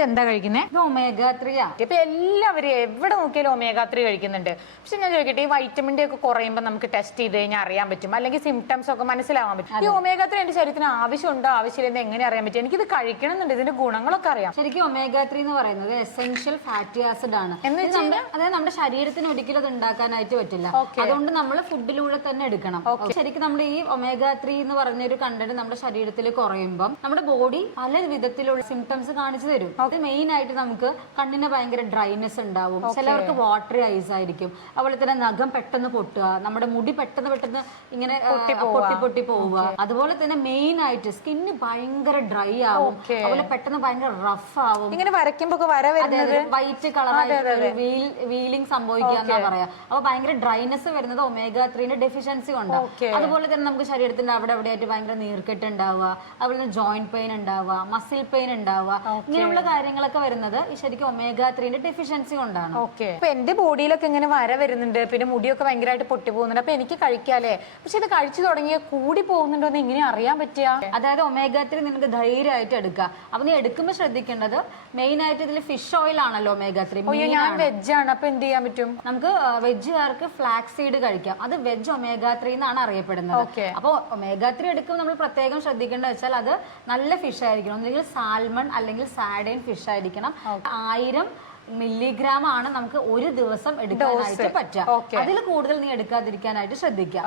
ഇത് എന്താ കഴിക്കുന്നത്? ഇത് omega-3 ആ. ഇപ്പൊ എല്ലാവരും എവിടെ നോക്കിയാലും omega-3 കഴിക്കുന്നുണ്ട്. പക്ഷെ ഞാൻ ചോദിക്കട്ടെ, ഈ വൈറ്റമിൻ ഡി ഒക്കെ കുറയുമ്പോൾ നമുക്ക് ടെസ്റ്റ് ചെയ്ത് കഴിഞ്ഞാൽ അറിയാൻ പറ്റും, അല്ലെങ്കിൽ സിംറ്റംസ് ഒക്കെ മനസ്സിലാവാൻ പറ്റും. ഈ omega-3 എന്റെ ശരീരത്തിന് ആവശ്യമുണ്ടോ ആവശ്യമില്ലെന്ന് എങ്ങനെ അറിയാൻ പറ്റും? എനിക്കിത് കഴിക്കണമെന്നുണ്ട്, ഇതിന്റെ ഗുണങ്ങളൊക്കെ അറിയാം. ശരിക്കും omega-3 എന്ന് പറയുന്നത് എസെൻഷ്യൽ ഫാറ്റി ആസിഡ് ആണ്. അതായത് നമ്മുടെ ശരീരത്തിന് ഒരിക്കലും അത് ഉണ്ടാക്കാനായിട്ട് പറ്റില്ല. അതുകൊണ്ട് നമ്മൾ ഫുഡിലൂടെ തന്നെ എടുക്കണം. ശരിക്കും നമ്മുടെ ഈ omega-3 എന്ന് പറഞ്ഞ ഒരു കണ്ടന്റ് നമ്മുടെ ശരീരത്തിൽ കുറയുമ്പോൾ നമ്മുടെ ബോഡി പല വിധത്തിലുള്ള സിംറ്റംസ് കാണിച്ചു തരും. അത് മെയിൻ ആയിട്ട് നമുക്ക് കണ്ണിന് ഭയങ്കര ഡ്രൈനെസ് ഉണ്ടാവും, ചിലവർക്ക് വാട്ടറി ഐസ് ആയിരിക്കും, അതുപോലെ തന്നെ നഖം പെട്ടെന്ന് പൊട്ടുക, നമ്മുടെ മുടി പെട്ടെന്ന് ഇങ്ങനെ പൊട്ടി പോവുക, അതുപോലെ തന്നെ മെയിൻ ആയിട്ട് സ്കിന്ന് ഭയങ്കര ഡ്രൈ ആവും, അതുപോലെ പെട്ടെന്ന് ഭയങ്കര റഫ് ആവും, ഇങ്ങനെ വരയ്ക്കുമ്പോ വൈറ്റ് കളറായിട്ട് വീലിംഗ് സംഭവിക്കുക എന്നാ പറയാ. അപ്പൊ ഭയങ്കര ഡ്രൈനെസ് വരുന്നത് omega-3 ഡെഫിഷ്യൻസി കൊണ്ടാണ്. അതുപോലെ തന്നെ നമുക്ക് ശരീരത്തിന്റെ അവിടെ എവിടെയായിട്ട് ഭയങ്കര നീർക്കെട്ട് ഉണ്ടാവുക, അതുപോലെ തന്നെ ജോയിന്റ് പെയിൻ ഉണ്ടാവുക, മസിൽ പെയിൻ ഉണ്ടാവുക, ഇങ്ങനെയുള്ള കാര്യങ്ങളൊക്കെ വരുന്നത് ഈ ശരിക്കും omega-3 ഡെഫിഷ്യൻസി കൊണ്ടാണ്. അപ്പൊ എന്റെ ബോഡിയിലൊക്കെ ഇങ്ങനെ വര വരുന്നുണ്ട്, പിന്നെ മുടിയൊക്കെ ഭയങ്കരമായിട്ട് പൊട്ടി പോകുന്നുണ്ട്. അപ്പൊ എനിക്ക് കഴിക്കാല്ലേ, പക്ഷെ ഇത് കഴിച്ചു തുടങ്ങിയ കൂടി പോകുന്നുണ്ടോ എന്ന് എങ്ങനെ അറിയാൻ പറ്റുക? അതായത് omega-3 നിനക്ക് ധൈര്യമായിട്ട് എടുക്കുക. അപ്പൊ നീ എടുക്കുമ്പോൾ ശ്രദ്ധിക്കേണ്ടത് മെയിൻ ആയിട്ട് ഇതിൽ ഫിഷ് ഓയിൽ ആണല്ലോ omega-3. ഞാൻ വെജ് ആണ്, അപ്പൊ എന്ത് ചെയ്യാൻ പറ്റും? നമുക്ക് വെജുകാർക്ക് ഫ്ലാക്സ് സീഡ് കഴിക്കാം. അത് വെജ് omega-3 എന്നാണ് അറിയപ്പെടുന്നത്. അപ്പോൾ omega-3 എടുക്കുമ്പോൾ നമ്മൾ പ്രത്യേകം ശ്രദ്ധിക്കേണ്ടത് വെച്ചാൽ അത് നല്ല ഫിഷ് ആയിരിക്കണം, ഒന്നുകിൽ സാൽമൺ അല്ലെങ്കിൽ സാഡൈൻ ഫിഷ് ആയിരിക്കണം. 1000 മില്ലിഗ്രാം ആണ് നമുക്ക് ഒരു ദിവസം എടുക്കാനായിട്ട് പറ്റുക. അതിൽ കൂടുതൽ നീ എടുക്കാതിരിക്കാനായിട്ട് ശ്രദ്ധിക്കുക.